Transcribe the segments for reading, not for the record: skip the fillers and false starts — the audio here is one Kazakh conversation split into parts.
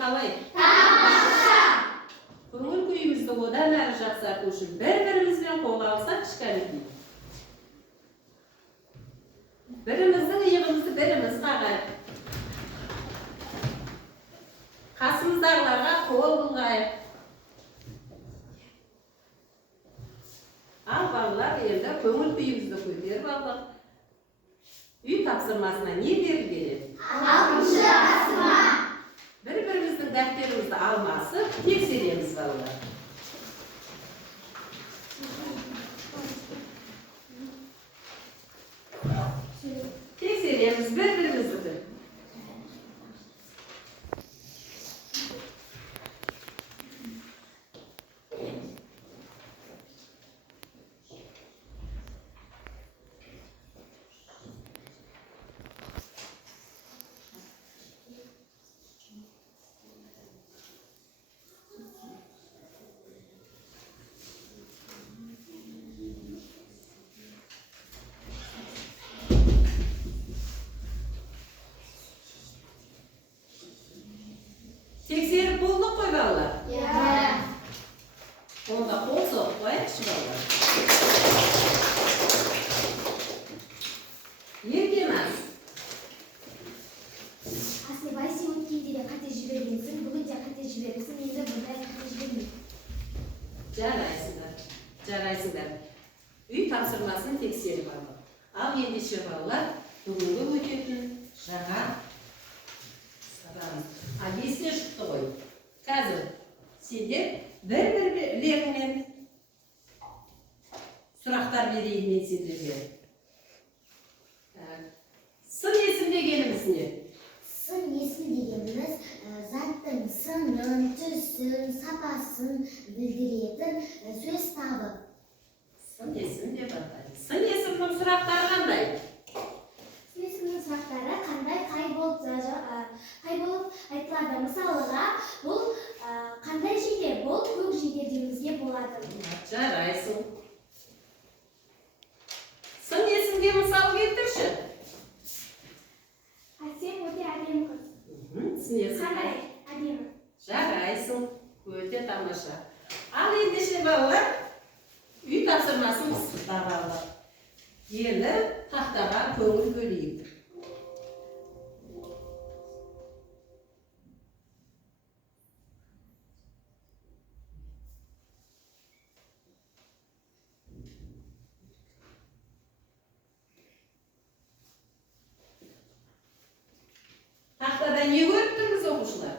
қалай? Көңіл күйімізді одан әрі жақсарту үшін бір-бірімізбен қол алсақ кішкәне. Біріміздің иығымызды біріміз қағайық. Қасымыздағыларға қол бұлғайық. Ал балалар енді көңіл күйімізді көтеріп алдық. Үй тапсырмасына не берілген? 6-шы басыма. Бір-біріміздің дәптерімізді алмасып, тексереміз балалар. Тексереміз бір-бірімізді. Тексеріп болдық қой балалар? Онда қол соғып қояйықшы балалар. Еркеміз. Асылбай, сен өткенде де қате жібергенсің, бүгін де қате жібересің, енді бұндай қате жібермейді. Жарайсыңдар. Үй тапсырмасын тексеріп алдық. Ал ендеше балалар, бүгінгі өтетін жаңа сабағымыз. Есіне шықты ғой. Қазір сендер бір-бірлеріңнен сұрақтар берейін мен сендерге. Сын есім дегеніміз не? Сын есім дегеніміз заттың сынын, түсін, сапасын білдіретін сөз табы. Сын есім деп атайды. Сын есімнің сұрақтары қандай? Сын есімнің сұрақтары қандай, қай болып айтылады. Мысалыға, бұл қандай жейдер, бұл көк жейдер демізге болады. Жарайсың. Сын есімге мысал келтірші. Әсем өте әдемі қыз. Сын есім. Қандай әдемі. Жарайсың. Өте тамаша. Ал ендеше балалар, үй тапсырмасын пысықтап алдық. Енді тақтаға көңіл бөлейік. Тақтада не көріп тұрмыз оқушылар?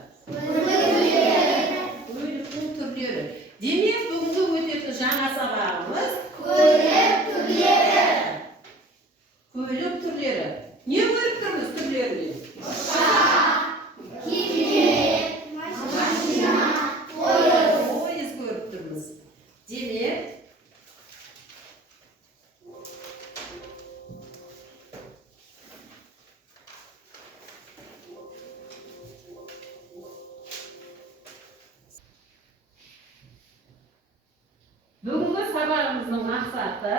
Көйлектің түрлері. Демек, бүгінгі өтетін жаңа сабағымыз көйлек түрлері. Көйлек түрлері. Не көріп тұрмыз түрлеріне? Кеме, машина, пойыз. Пойыз көріп тұрмыз. Демек, бүгінгі сабағымыздың мақсаты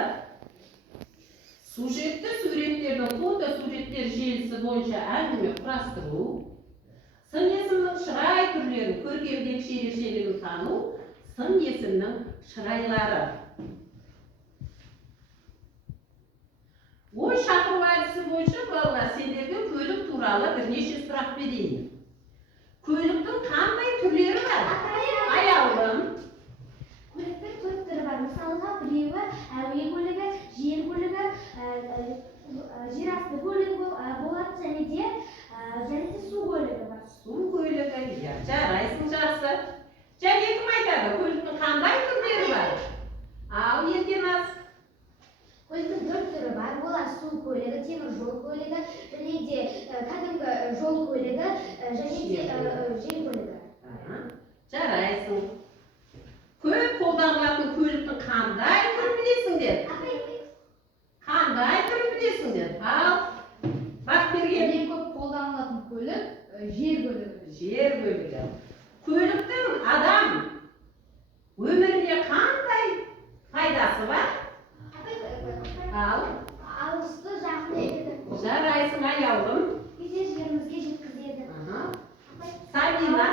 сюжетті суреттердің фото суреттер желісі бойынша әңгіме құрастыру, сын есімнің шырай түрлерін, көркемдік ерекшелігін тану, сын есімнің шырайлары. Ой шақыру әдісі бойынша балалар сендерге көйлек туралы бірнеше сұрақ берейін. Көйлектің қандай түрлері бар? Аяулым. Көйлектің төрт түрі бар. Мысалға, біреуі әуе көлігі, жер көлігі, жер асты көлігі болады, және де су көлігі бар. Су көлігі, жарайсың жақсы. Және кім айтады, көліктің қандай түрлері бар? Ал Еркеміз. Көліктің төрт түрі бар. Олар су көлігі, темір жол көлігі, және де кәдімгі жол көлігі, және де жер көлігі. Жарайсың. Көп қолданылатын көліктің қандай түрін білесіңдер? Қандай түрін білесіңдер? Ал, бақ берген. Ең көп қолданылатын көлік жер көлігі. Жер көлігі. Көліктің адам өміріне қандай пайдасы бар? Ал, Алысты жақын етеді. жарайсың аяулым. Кейде жерімізге жеткізеді. Сабина.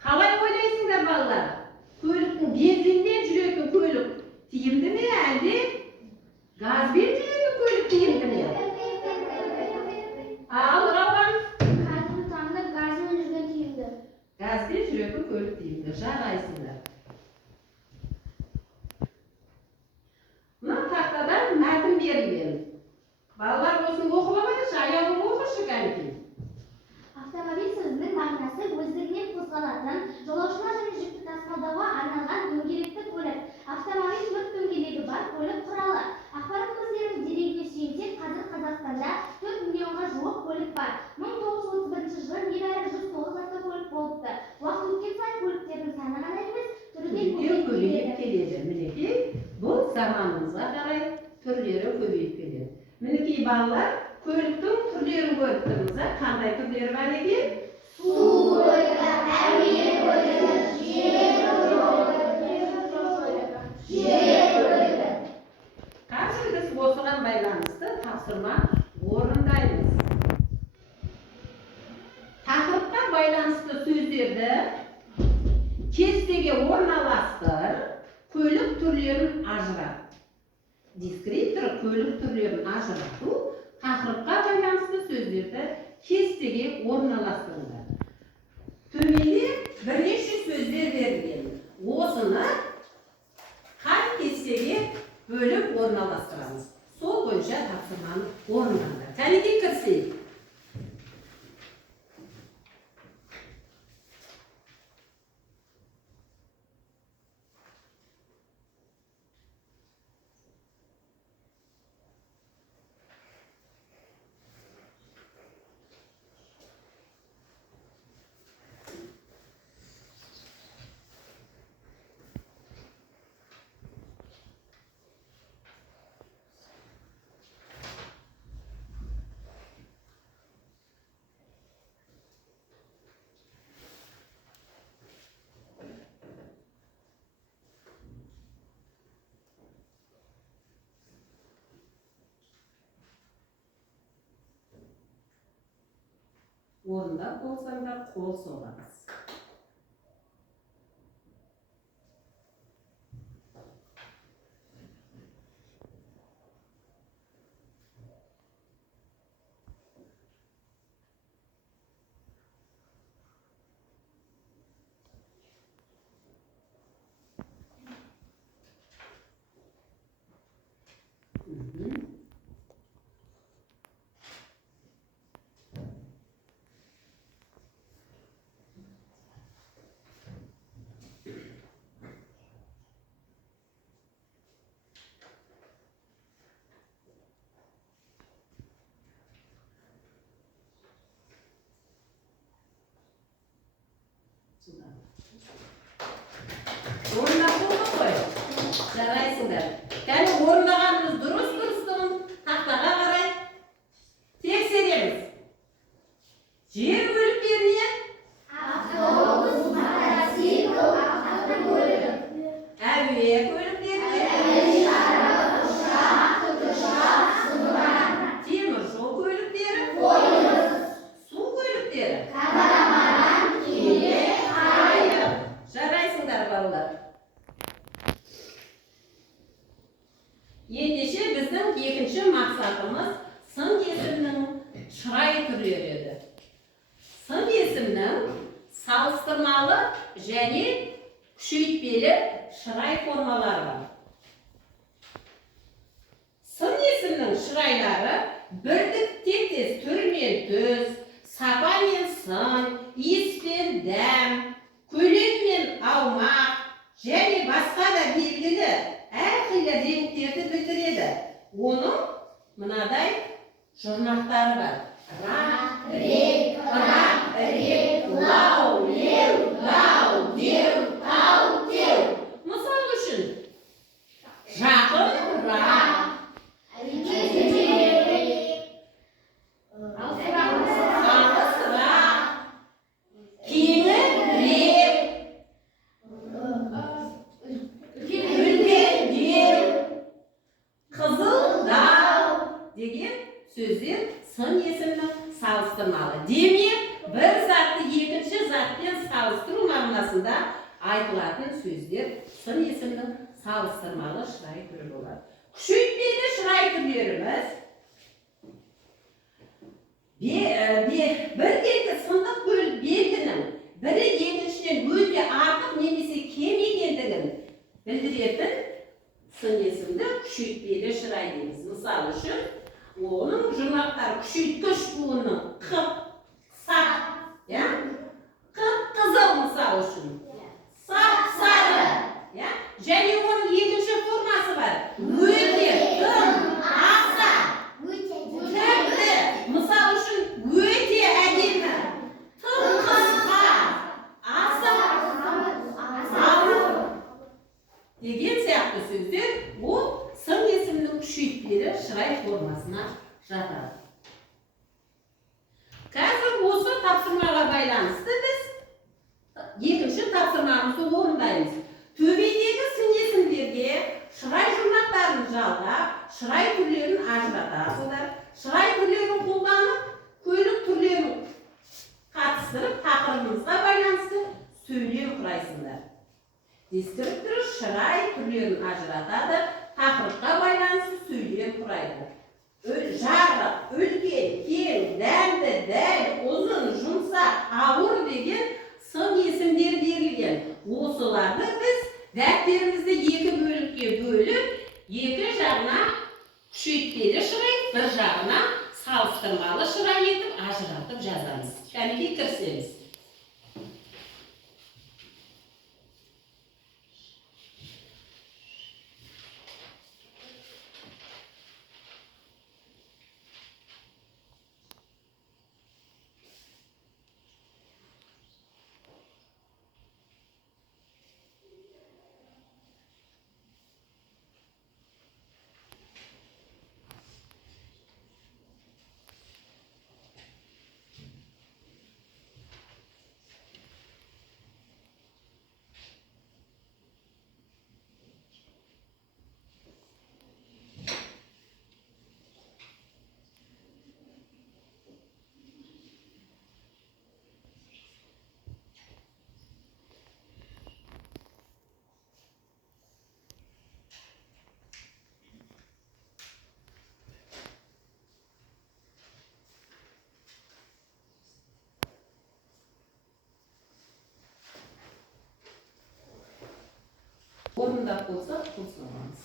Қалай ойлайсыңдар балалар? Көліктің бензинмен жүретін көлік тиімді ме әлде газбен жүретін көлік тиімді ме? Ал Рауан? Қазіргі таңда газбен жүрген тиімді. Газбен жүретін көлік тиімді. Жарайсыңдар. Мына тақтадан мәтін берілген. Балалар осыны оқып алайыншы, аяғын оқышы кәнекей. Автомобиль сөзінің мағынасы өздігінен қозғалатын, жолаушылар және жүкті тасымалдауға арналған дөңгелекті көлік. Автомобиль 4 дөңгелегі бар көлік құралы. Ақпарат көздерінің дерегіне сүйенсек, қазір Қазақстанда 4 миллионға жуық көлік бар. 1931 жылы небәрі 109 автокөлік болыпты. Уақыт өткен сайын көліктердің саны ғана емес, түрі де көбейіп келеді. Мінекей, бұл заманымызға қарай түрлері көбейіп келеді. Мінекей балалар, көліктің түрлерін көріп тұрмыз. Қандай түрлері бар екен? Су көлігі, әуе көлігі, жер көлігі. Қазір біз осыған байланысты тапсырма орындаймыз. Тақырыпқа байланысты сөздерді кестеге орналастыр, көлік түрлерін ажырат. Дескриптор көлік түрлерін ажырату, тақырыпқа байланысты сөздерді кестеге орналастырыңдар. Төменде бірнеше сөздер берілген. Осыны қай кестеге бөліп орналастырамыз. Сол бойынша тапсырманы орындаңдар. Кәнекей кірісейік. Орындап болсаңдар қол соғамыз. Орындап болдық қой. Жарайсыңдар. Кәне орындағанымыз дұрыс-дұрыстығын тақтаға қарай тексереміз. Жер көліктеріне Автобус, мотоцикл, автокөлік. әуе көліктеріне темір жол көліктері, су көліктері. Жарайсыңдар балалар. Ендеше біздің екінші мақсатымыз сын есімнің шырай түрлері еді. Сын есімнің салыстырмалы және күшейтпелі шырай формалары бар. Сын есімнің шырайлары бірдік тектес түрмен түс, сапа мен сын, иіс пен дәм, көлем мен аумақ және басқа да белгілі әрқилы реңктерді білдіреді. Оның мынадай жұрнақтары бар. Ра, рек, лау, леу, лау, деу, тау, теу. Мысал үшін жақын ра, алыс ра, кеңі рек, үлкен дем, қызыл дау деген сөздер сын есімнің салыстырмалы. Демек, бір затты екінші затпен aytılan sözler sın yesiminin salыстırmalı şıray türü bolar. Küçültmeli şıray türlerimiz bir geldi sındık belginin biri yetişten öte artık nemesi kem ekendigini bildirетін sın yesimde küçültmeli şıray deymiz. Misal üçün onun jurnaklar küçültküç buğunun kıp, sak, ya? Kıp kızıl misal üçün. Sak, sarı, ya? Және onun ikinci forması var. Öte, tım, asa, tüptü. Misal üçün öte әдемі. Tım kısqa, asa, ağır. Деген сияқты сөздер ол сын есімнің күшейтпелі шырай формасына жатады. Қазір осы тапсырмаға байланысты біз екінші тапсырмамызды орындаймыз. Төбедегі сын есімдерге шырай жұрнақтарын жалғап, шырай түрлерін ажыратасыздар. Шырай түрлерін қолданып, көлік түрлерін қатыстырып, тақырыбымызға байланысты сөйлем құрайсыздар. Дескриптор шырай түрлерін ажыратады, тақырыпқа байланысты сөйлем құрайды. Жарық, үлкен, кең, дәмді, дәл, ұзын, жұмсақ, ауыр деген сын есімдер берілген. Осыларды біз дәптерімізді екі бөлікке бөліп, екі жағына күшейтпелі шырай, бір жағына салыстырмалы шырай етіп ажыратып жазамыз. Кәнекей кірісеміз. Орындап болсақ, қосыламыз.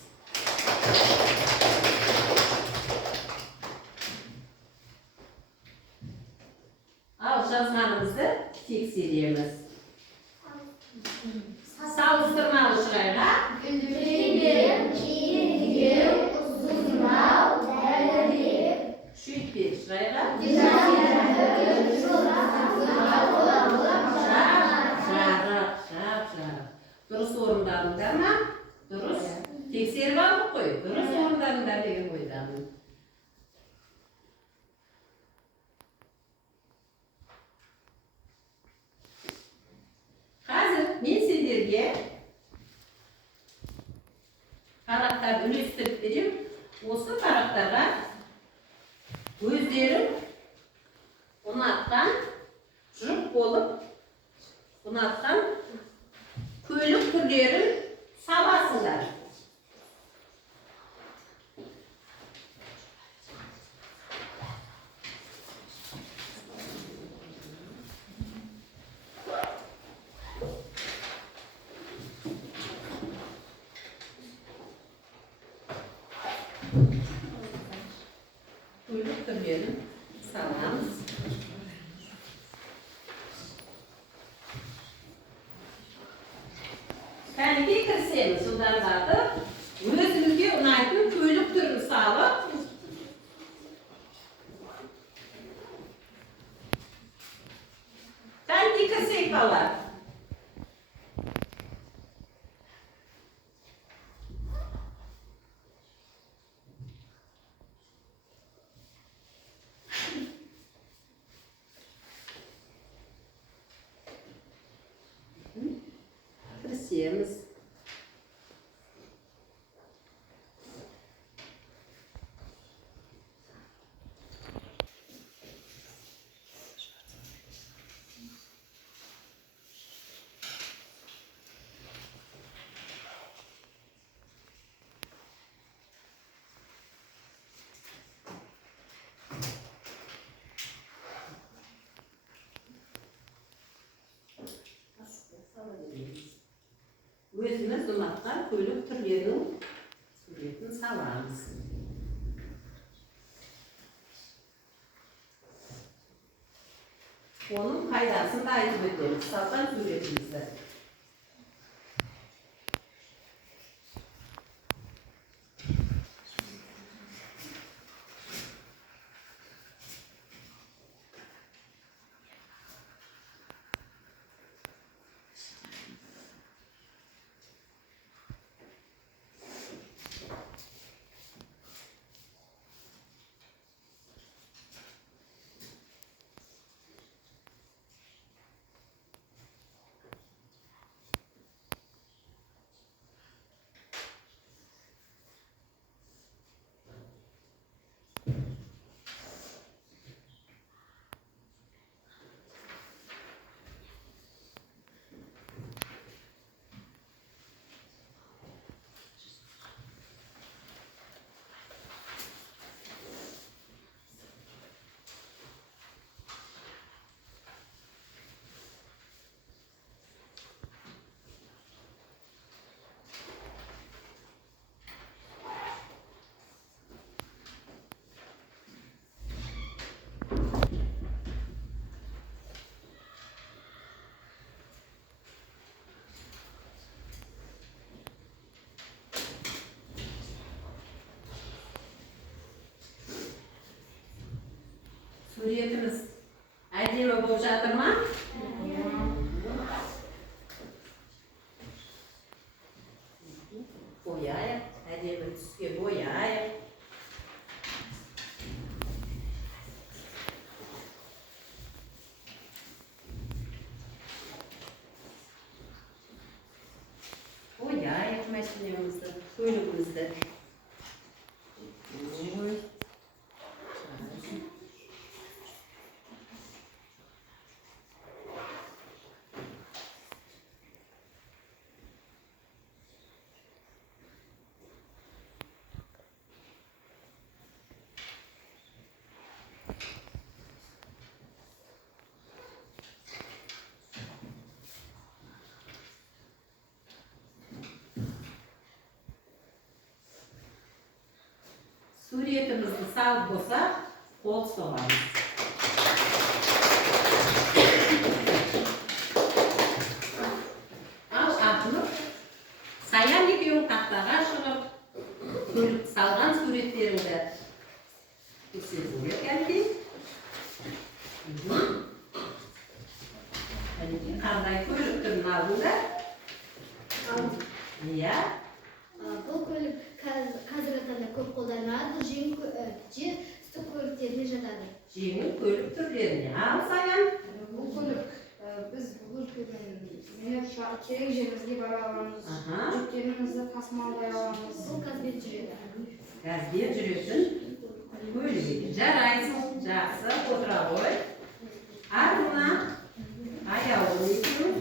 Ал жазғанымызды тексереміз. Салыстырмалы шырайға күшейтпелі шырайға дұрыс орындадыңдар ма? Дұрыс. Тексеріп алдық қой. Дұрыс орындадыңдар деген ойдамын. Қазір мен сендерге парақтарды үлестіріп берем. Осы парақтарға өздерің ұнатқан, жұп болып ұнатқан көлік түрлерін саласыңдар. Kuyruq türlerini salamız. Kәнекей кірісеміз, содан заты өзімізге ұнайтын көлік түрін салып, кәнекей кірісейік балалар. Кірісеміз. жатқан көлік түрлерінің суретін саламыз. Оның пайдасын да айтып өтеміз, салған суретімізді. Suretimiz әдемі болып жатыр ма? Бояйық, әдемі түске бояйық. Бояйық мәшинемізді, көлігімізді. Suretimizni salib bo'lsak, qo'l so'ramiz. Al Ahmad, Sayan ekеуің тақтаға шығып, көлік салған суреттеріңді көрсетуге келді. Қандай көлік түрін алдыңдар? Иә. Бұл көлік қазіргі таңда көп қолданылады. Жеңіл жүк көліктеріне жатады. Жеңіл көлік түрлеріне. Ал Саян? Бұл көлік біз бұл көлікпен керек жерімізге бара аламыз. Жүктерімізді тасымалдай аламыз. Бұл газбен жүреді. Газбен жүретін көлік. Жарайсың, жақсы, отыра ғой. Артына аяғын екеуің.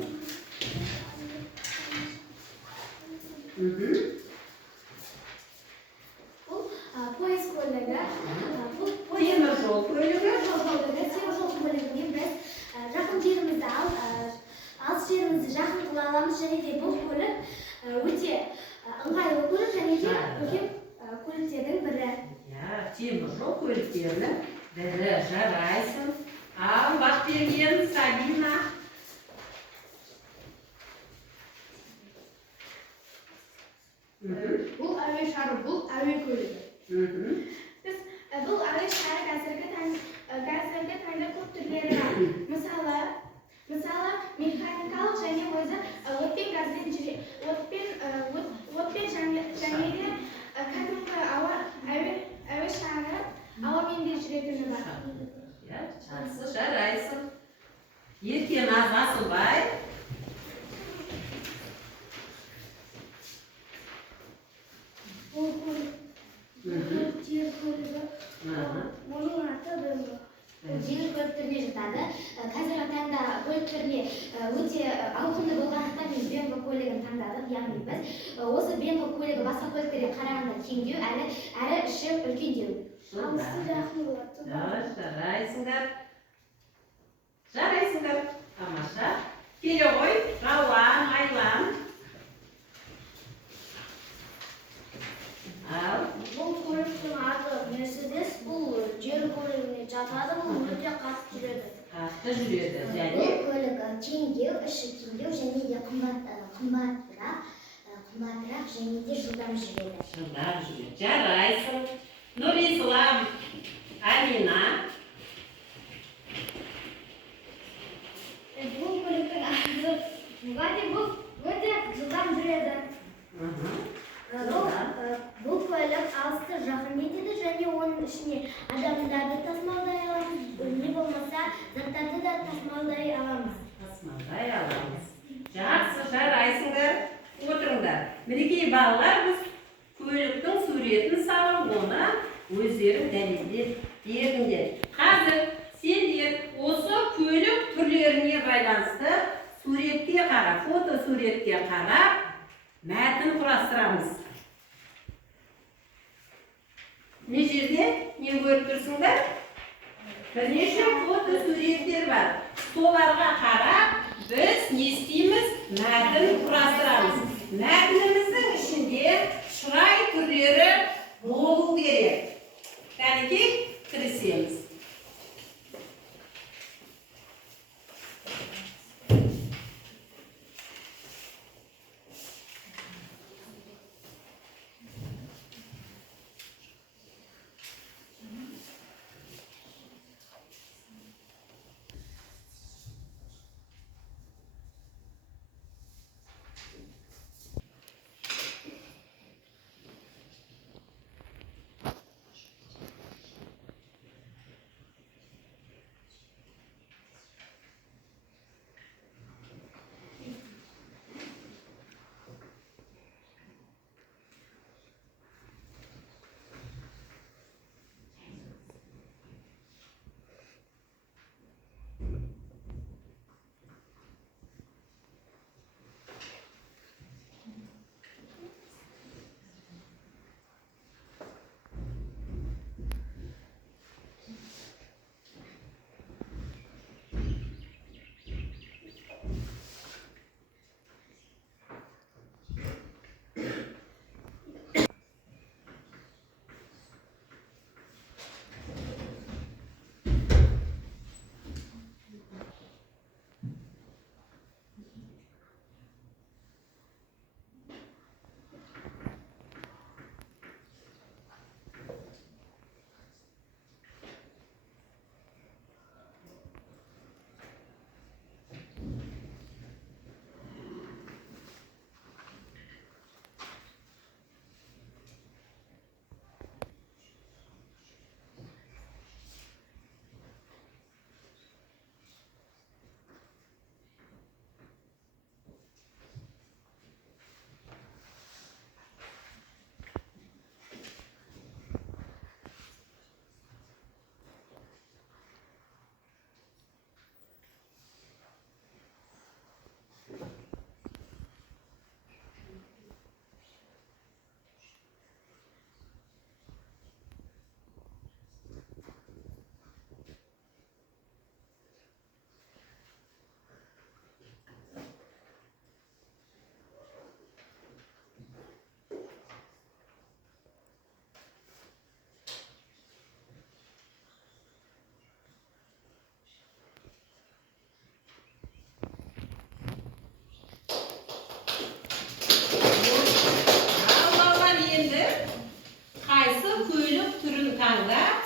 Поезд көлігі. Темір жол көлігі. Темір жол көлігімен біз жақын жерімізді алыс жерімізді жақын қыла аламыз. Және де бұл көлік өте ыңғайлы көлік және де үлкен көліктердің бірі. Темір жол көліктерінің бірі. Жарайсың. Ал Бақберген, Сабина. Бұл әуе шары, бұл әуе көлігі. Біз бұл әуе шары қазіргі таңда көп түрлері бар. Мысалы, механикалық және өзі отпен және де кәдімгі әуе шары ауамен де жүретіні бар. Жақсы, жарайсың. Ертең аз асылбай. Бұл жер көлігі, оның аты Бембо. Жеңіл көліктеріне жатады. Қазіргі таңда көліктеріне өте ауқымды болғандықтан мен Бембо көлігін таңдадым. Яғни біз осы Бембо көлігі басқа көліктерге қарағанда кеңдеу, әрі іші үлкендеу. Алысы жақын болады. Жарайсыңдар. Тамаша. Келе ғой, Рауан, Айлан. көлігіне жатады, бұл өте қатты жүреді. Қатты жүреді. Бұл Және көлік кеңдеу, іші кеңдеу және де қымбатырақ және де жылдам жүреді. жылдам жүреді. Жарайсың. Нұрислам, Алина. Бұл көліктің аты бұл өте жылдам жүреді. Бұл көлік алысты жақын етеді және оның ішіне адамдарды тасымалдай аламыз, не болмаса заттарды да тасымалдай аламыз. Тасымалдай аламыз. Жақсы, жарайсыңдар. Отырыңдар. Мінекей балалар, біз көліктің суретін салып, оны өздерің дәлелдеп бердіңдер. Қазір сендер осы көлік түрлеріне байланысты суретке қарап, фотосуретке қарап, мәтін құрастырамыз. Не жерде не көріп тұрсыңдар? Бірнеше фотосуреттер бар. Соларға қарап, біз не істейміз? Мәтін құрастырамыз. Мәтініміздің ішінде шырай түрлері болу керек. Кәнекей, кірісеміз.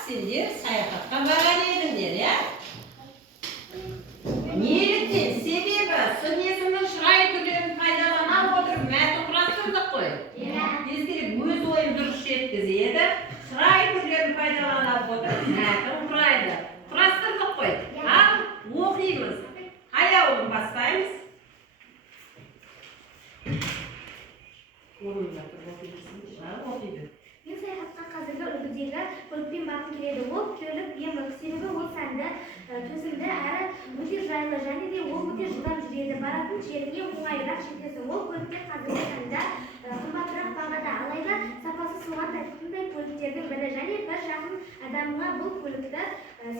Сендер саяхатқа барар едіңдер, я? Неліктен? Себебі сын есімнің шырай түрлерін пайдалана отырып мәтін құрастырдық қой. Ескеріп өз ойын дұрыс жеткізеді, шырай түрлерін пайдалана отырып мәтін құрайды. Құрастырдық қой. Ал оқимыз. Аяуын бастаймыз. Оқиды. Мен саяхатқа қазіргі үлгідегі көлікпен барғым келеді. Ол көлік ең себебі ол сәнді, төзімді әрі өте жайлы және де ол өте жылдам жүреді. Баратын жеріңе оңайырақ жетесің. Ол көліктер қазіргі таңда қымбатырақ бағада, алайда сапасы соған тәттімдей көліктердің бірі және бір жақын адамға бұл көлікті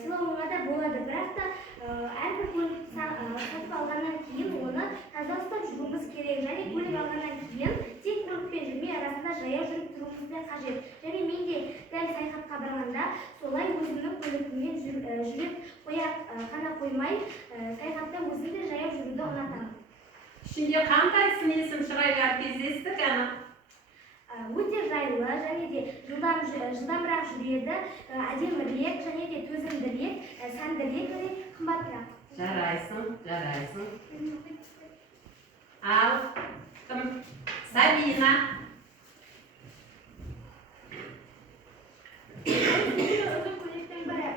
сыйлауға да болады. Бірақ та әрбір көлік сатып алғаннан кейін оны таза ұстап жүруіміз керек және көлік алғаннан кейін тек көлікпен жүрмей арасында жаяу жүріп тұруымыз да қажет. Және мен де дәл саяхатқа барғанда солай өзімнің көлігіммен жүріп қана қоймай саяхатта өзім де жаяу жүруді ұнатамын. Ішінде қандай сын есім шырайлар кездестік ана? Өте жайлы және де жылдамырақ жүреді, әдемірек және де төзімдірек, сәндірек және қымбатырақ. Жарайсың. Ал кім? Сабина. Көліктің бірі.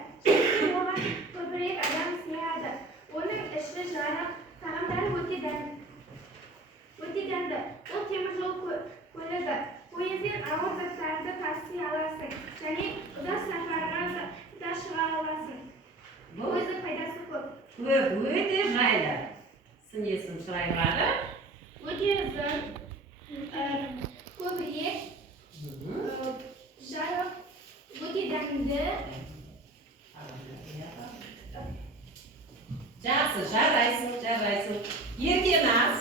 Оған көбірек адам сияды. Оның іші жарық, тағамдары өте дәмді. Ол теміржол көлігі. Пойызбен ауыр заттарды таси аласың және ұзақ сапарға да шыға аласың. Пойыздың пайдасы көп. Өте жайлы. Сын есім шырайлары. Өте ұзын, көбірек, жарық, өте дәмді. Жақсы, жарайсың. Еркеназ.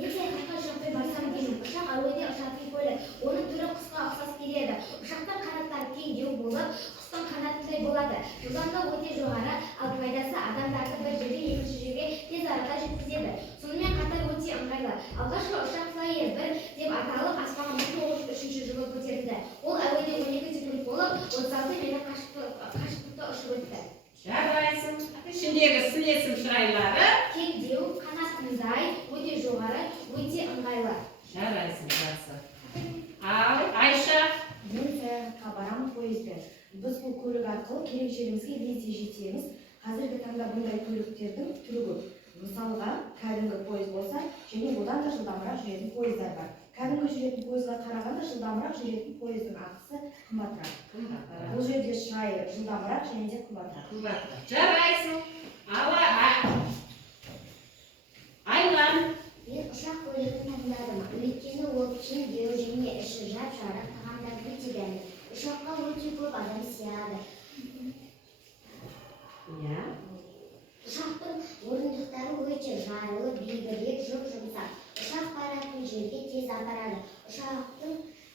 Мен саяхатқа ұшақпен барсам деймін. Ұшақ әуеде ұшатын көлік. Оның түрі құсқа ұқсас келеді. Ұшақтың қанаттары кеңдеу болып, құстың қанатындай болады. Жылдамдығы өте жоғары, ал пайдасы адамдарды бір жерден екінші жерге тез арада жеткізеді. Сонымен қатар өте ыңғайлы. Алғашқы ұшақ Flyer 1 деп аталып, аспанға 1903 жылы көтерілді. Ол әуеде 12 секунд болып, 36 метр қашықтықты ұшып өтті. Жарайсың. Ішіндегі сын есім шырайлары. Кеңдеу, қанатындай, өте жоғары, өте ыңғайлы. Жарайсың, жақсы. Ал Айша. Мен саяхатқа барамын пойызбен. Біз бұл көлік арқылы керек жерімізге лезде жетеміз. Қазіргі таңда бұндай көліктердің түрі көп. Мысалға, кәдімгі пойыз болса, және одан да жылдамырақ жүретін пойыздар бар. Кәдімгі жүретін пойызға қарағанда жылдамырақ жүретін пойыздың ақысы қымбатырақ. Бұл жерде шырайы жылдамырақ және де қымбатырақ. Жарайсың. Айлан. Мен ұшақ көлігін таңдадым. Өйткені ол кеңдеу және іші жап-жарық, тағамдар өте дәмді. Ұшаққа өте көп адам сияды. Ұшақтың орындықтары өте жайлы, биігірек, жұп-жұмсақ. Ұшақ баратын жерге тез апарады. Ұшақты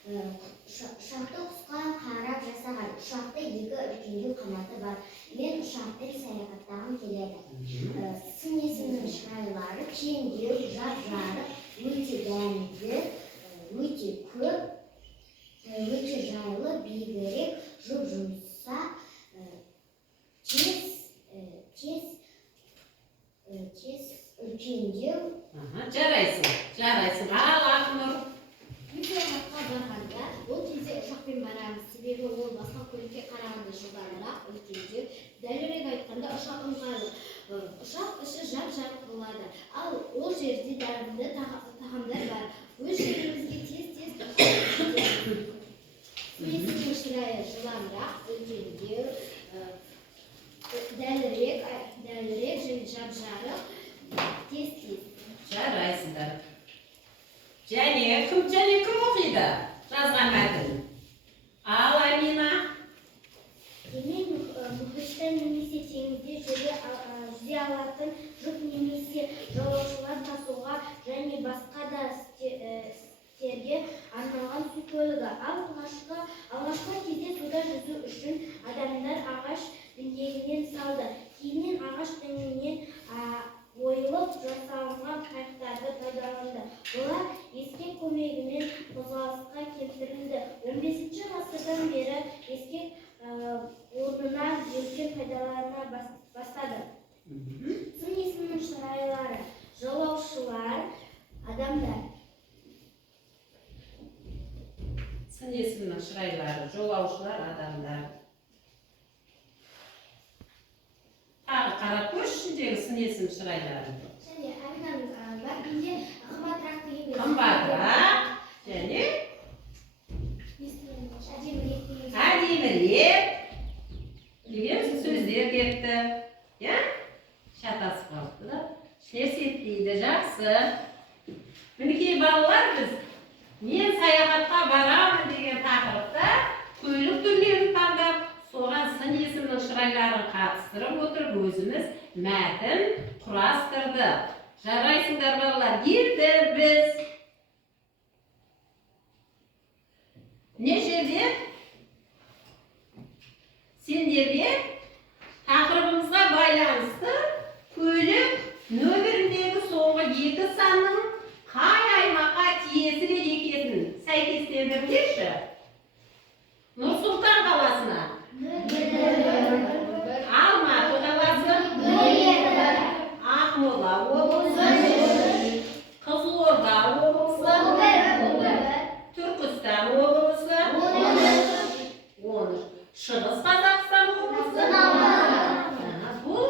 құсқа қарап жасаған. Ұшақта 2 үлкендеу қанаты бар. Мен ұшақпен саяхаттағым келеді. Сын есімнің шырайлары кеңдеу, жап-жарық, өте дәмді, өте көп, өте жайлы, биігірек, жұп-жұмсақ, тез үлкендеу. Жарайсың. Ал Ақнұр. Мен саяхатқа барғанда ол кезде ұшақпен барамыз, себебі ол басқа көлікке қарағанда жылдамырақ, үлкендеу. Дәлірек айтқанда ұшақ ыңғайлы. Ұшақ іші жап-жарық болады, ал ол жерде дәмді тағамдар бар. Өз жерімізге тез-тез есімнің шырайы жылдамырақ, үлкендеу, дәлірек және жап-жарық, тез-тез. Жарайсыңдар. Және кім оқиды? Жазған мәтін. Ал Амина. Демек, мұхитта немесе теңізде жүзе алатын жүк немесе жолаушылар тасуға және басқа да істерге арналған су көлігі. Алғашқы кезде суда жүзу үшін адамдар ағаш діңгегінен салды. Кейіннен ағаш діңінен ойылып жасалынған қайықтарды пайдаланды. Олар ескек көмегімен қозғалысқа келтірілді. 15-ші ғасырдан бері ескек орнына желкен пайдалана бастады. Сын есімнің шырайлары жолаушылар, адамдар. Сын есімнің шырайлары жолаушылар, адамдар. Тағы қарап көрші ішіндегі сын есім шырайлары. Және Аминаның бар кейде қымбатырақ деген Қымбатырақ және әдемірек деген сөздер кетті. Шатасып қалыпты да. Нәрсе етпейді, жақсы. Мінекей балалар, біз мен саяхатқа барамын деген тақырыпта көлік түрлерін таңдап, соған сын есімнің шырайларын қатыстырып отырып, өзіміз мәтін құрастырдық. Жарайсыңдар балалар, енді біз Ne жерде? Сендерге тақырыбымызға байланысты көлік нөміріндегі соңғы екі санның қай аймаққа тиесілі екенін сәйкестендіріңдерші. Нұр-Сұлтан қаласына. Алматы қаласы. Ақмола облысы. Қызылорда облысы. Түркістан облысы. 13. Шығыс Қазақстан облысы. Бұл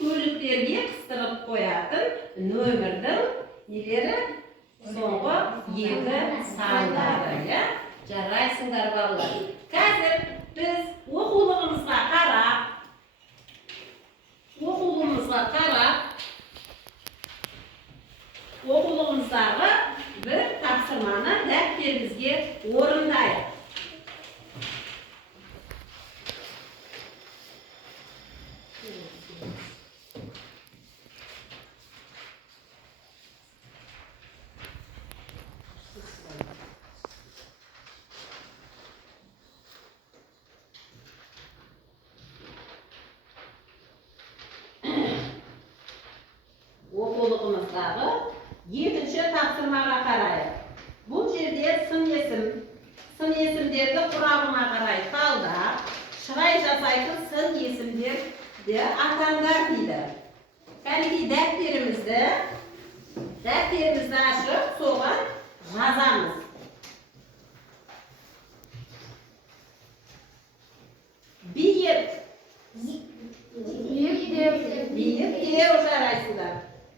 көліктерге қыстырып қоятын нөмірдің нелері соңғы екі сандары. Жарайсыңдар балалар. Қазір біз оқулығымыздағы бір тапсырманы дәптерімізге орындайық. Оқулығымыздағы екінші тапсырмаға қарайық. Бұл жерде сын есімдерді құрамына қарай талдап, шырай жасайтын сын есімдерді атаңдар дейді. Кәнекей дәптерімізді ашып, соған жазамыз. Биік деу жарайсыздар.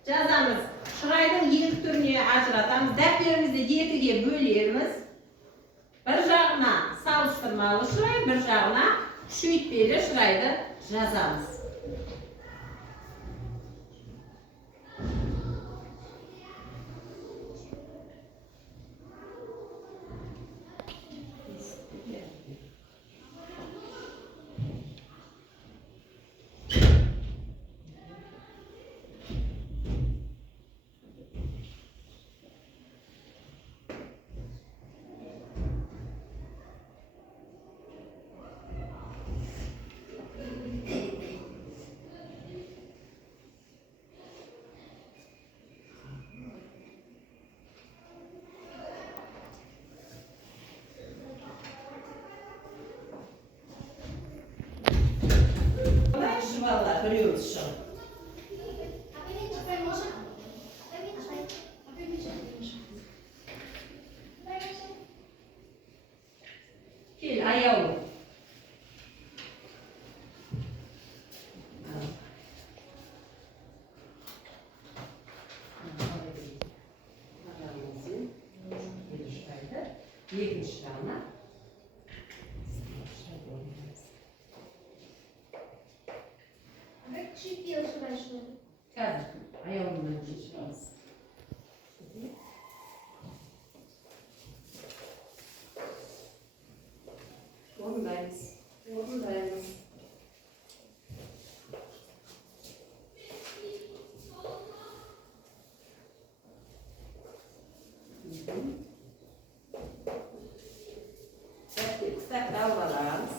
Жазамыз. Шырайдың екі түріне ажыратамыз. Дәптерімізді екіге бөлеміз. Bir жағына салыстырмалы шырай, bir жағына күшейтпелі шырайды жазамыз. Vallahi görüyoruz şu an. Gel ayağım. Yedinci tane. Қазір аяғымнан geçiyoruz. Orundayız. Kısa kavralarız.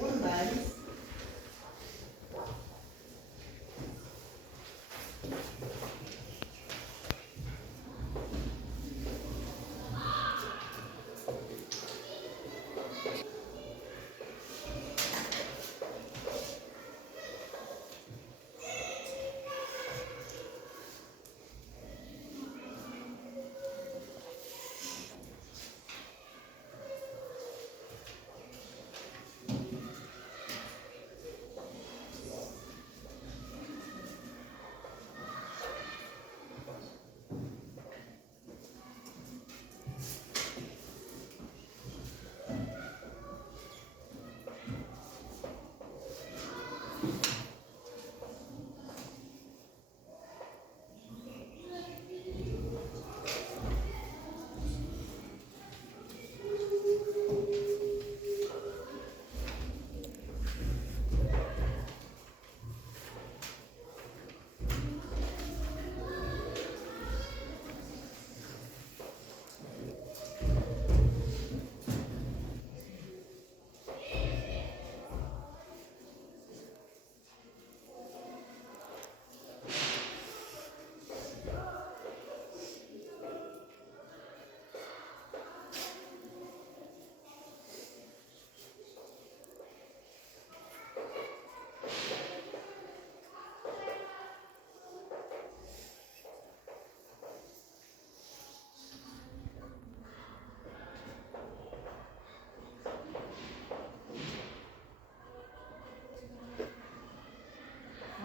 Ondayız.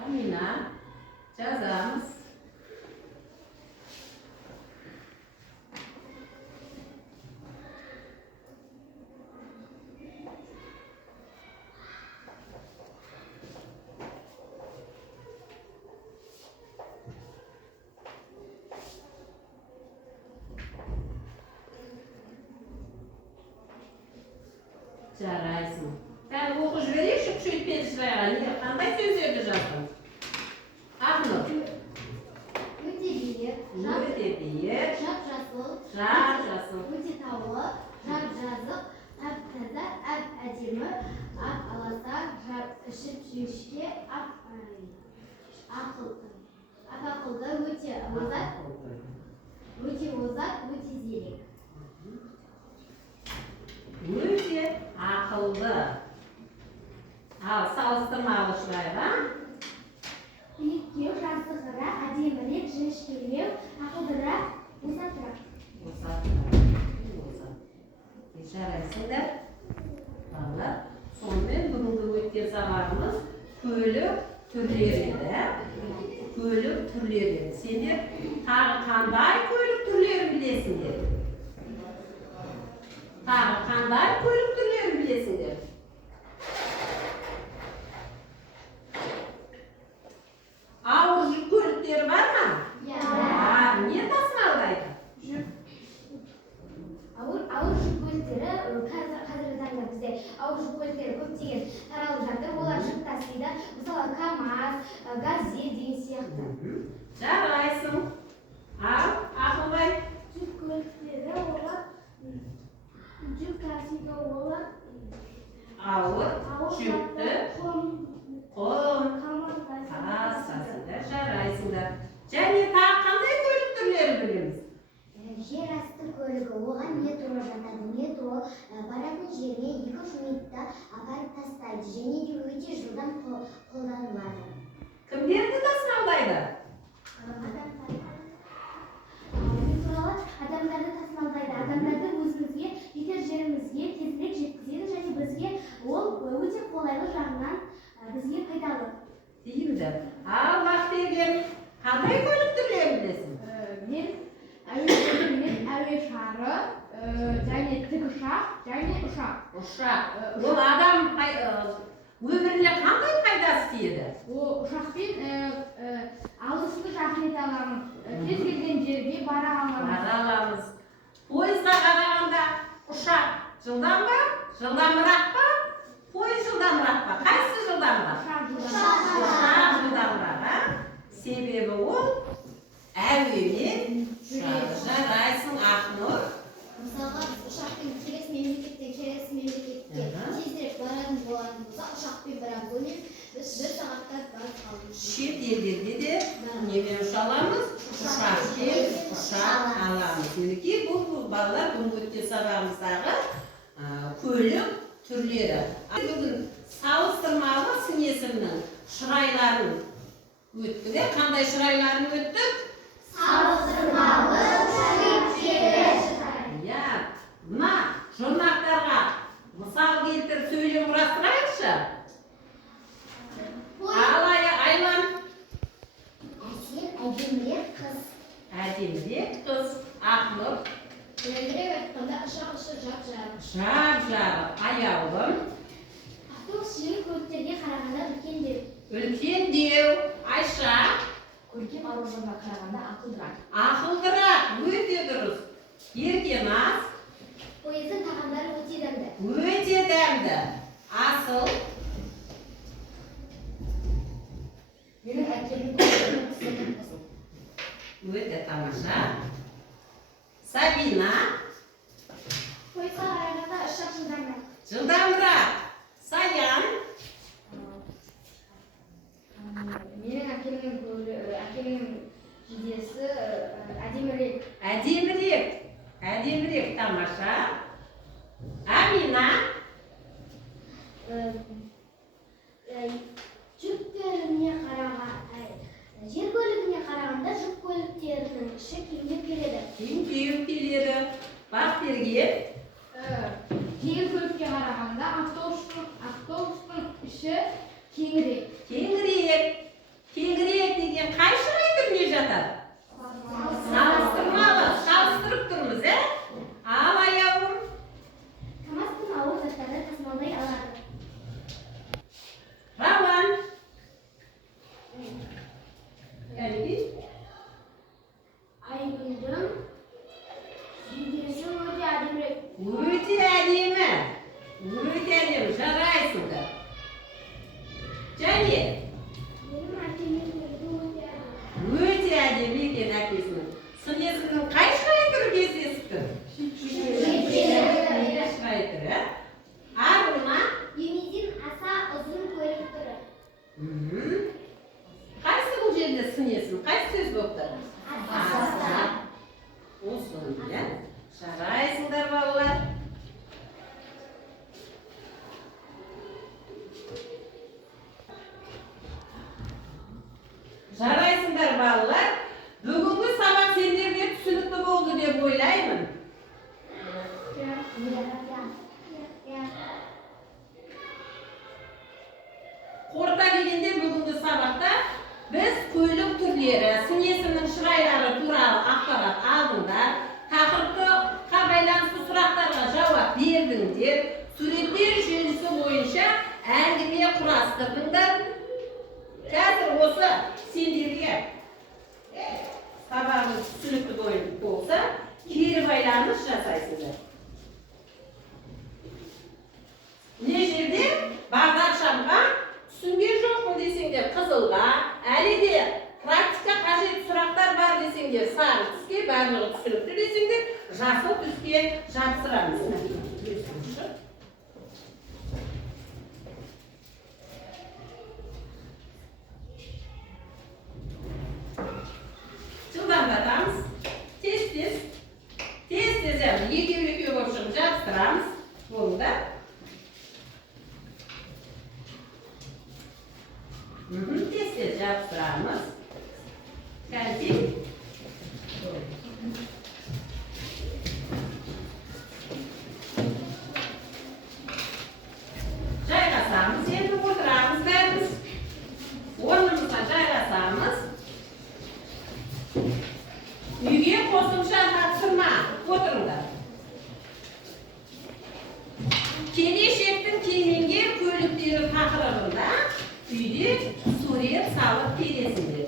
Amina, cezamız. Жарайсың. Sen okuş vereyim şu küçültmeli şuraya. Niye? Kanday sözlerdi жаздың? Ақнұр. Өте биік, Өте биік. жап-жасыл, Жап-жасыл. өте тауы, жап-жазық, әп-таза, әп-әдемі, ап-аласа, жіп-жіңішке, ап-ақылды, өте озат, өте зерек. Өте ақылды. Ал салыстырмалы шырайға. Биіктеу, жазығырақ, әдемірек, жіңішкелеу, ақылдырақ, озатырақ. Жарайсыңдар. Балалар, сонымен бүгінгі өткен сабағымыз көлік түрлері еді. Көлік түрлері. Сендер тағы қандай көлік түрлерін білесіңдер? Тағы қандай көлік түрлерін білесіңдер? Ауыр жүк көліктері бар ма? Бар. Не тасымалдайды? Ауыр жүк көліктері қазіргі таңда бізде ауыр жүк көліктері көптеген таралып жатыр. Олар жүк тасиды. Мысалы КАМАЗ, ГАЗель деген сияқты. Жарайсың. Ал, Ақылбай. Жүк көліктері олар жүк тасиды, олар Ауыр жүкті қом тасиды. Жарайсыңдар. Және тағы қандай көлік түрлерін білеміз? Жер асты көлігі, оған метро жатады. Метро баратын жерге 2-3 минутта апарып тастайды. Және де өте жылдам қолданылады. Кімдерді тасымалдайды? Адамдарды тасымалдайды. Адамдарды өзімізге, жетер жерімізге тезірек жеткізеді және бізге ол өте қолайлы жағынан бізге пайдалы. Тиімді. Ал Бақтыгер, қандай көлік түрлерін білесің? Мен әуе шары, және тікұшақ, және ұшақ. Ұшақ. Ол адам өміріне қандай пайдасы тиеді? Ол ұшақпен алысты жақын ете аламыз. Кез келген жерге бара аламыз. Бара аламыз. Пойызға қарағанда ұшақ жылдам ба? Жылдамырақ па? Пойыз жылдамырақ па? Қайсысы жылдамырақ? Ұшақ Ұшақ жылдамырақ, а? Себебі ол әуемен жарайсың Ақнұр. Мысалға біз ұшақпен келесі мемлекеттен келесі мемлекетке тезірек баратын болатын болса, ұшақпен барамыз. Онымен біз 1 сағатта барып қалуымыз. Шет елдерде де немен ұша аламыз? Ұшақпен ұша аламыз. Мінекей бұл балалар бүгінгі өткен сабағымыздағы көлік түрлері. Бүгін салыстырмалы сын есімнің шырайларын өттік. Қандай шырайларын өттік? Салыстырмалы шырайлар. Мына жұрнақтарға мысал келтіріп сөйлем құрастырайықшы. Айлан. Әдемірек қыз. Әдемірек қыз. Ақнұр. Дәлірек айтқанда ұшақ ұшы жап-жарық. Жап-жарық. Аяулым. Автобус жеңіл көліктерге қарағанда үлкендеу. Үлкендеу. Айша. Көркем аружанға қарағанда ақылдырақ. Ақылдырақ. Өте дұрыс. Еркеназ. Пойыздың тағамдары өте дәмді. Өте дәмді. Асыл. Менің әкемнің көйлегінің қысылған қызыл. Өте тамаша. Сабина. Пойызға қарағанда ұшақ жылдамырақ. Жылдамырақ. Саян. Менің әкемнің жидесі әдемірек. Әдемірек. Әдемірек, тамаша. Амина. Жүк көлігіне жер көлігіне қарағанда жүк көліктерінің іші кеңдеп келеді. Кеңдеу келеді. Бақберген. Жеңіл көлікке қарағанда автобустың іші кеңірек. Кеңірек. Кеңірек деген қай шырай түріне жатады? Салыстырмалы. Салыстырып тұрмыз, Ал аяулым. КамАЗ-тың ауыр заттарды тасымалдай алады. Рауан. Әлгі. Айгүлдің жидесі өте әдемірек. Өте әдемі. Өте әдемі. Жарайсыңдар. Және. Менің әкемнің көлігі өте әдемі. Өте әдемі екен әкесінің. Сын есімнің қай шырай түрі кездесіп тұр? Шырай түрі. Аруна. Емеден аса ұзын көлік түрі. Қайсы бұл жерде сын есім? Қайсы сөз болып тұр? Аса. Осыны, жарайсыңдар балалар. Жарайсыңдар балалар. Бүгінгі сабақ сендерге түсінікті болды деп ойлаймын. Қорыта келгенде бүгінгі сабақта біз көлік түрлері, сын есімнің шырайлары туралы ақпарат алдыңдар. Тақырыпқа байланысты сұрақтарға жауап бердіңдер. Суреттер желісі бойынша әңгіме құрастырдыңдар. Қазір осы сендерге сабағымыз түсінікті болса, кері байланыс жасайсыңдар. Не жерде бағдаршамға түсінген жоқпын десеңдер қызылға, әлі де практика қажет сұрақтар бар десеңдер сары түске, барлығы түсінікті десеңдер жасыл түске жапсырамыз. Жылдамдатамыз. Тез-тез екеу болып шығып жабыстырамыз. Болды. Тез-тез жабыстырамыз. Кәлтек. Жайғасамыз, енді отырамыз бәріміз. Орнымызға жайғасамыз. Үйге қосымша тапсырма. Отырыңдар. Келешектің кемеңгер көліктері тақырыбында үйде сурет салып бересіңдер.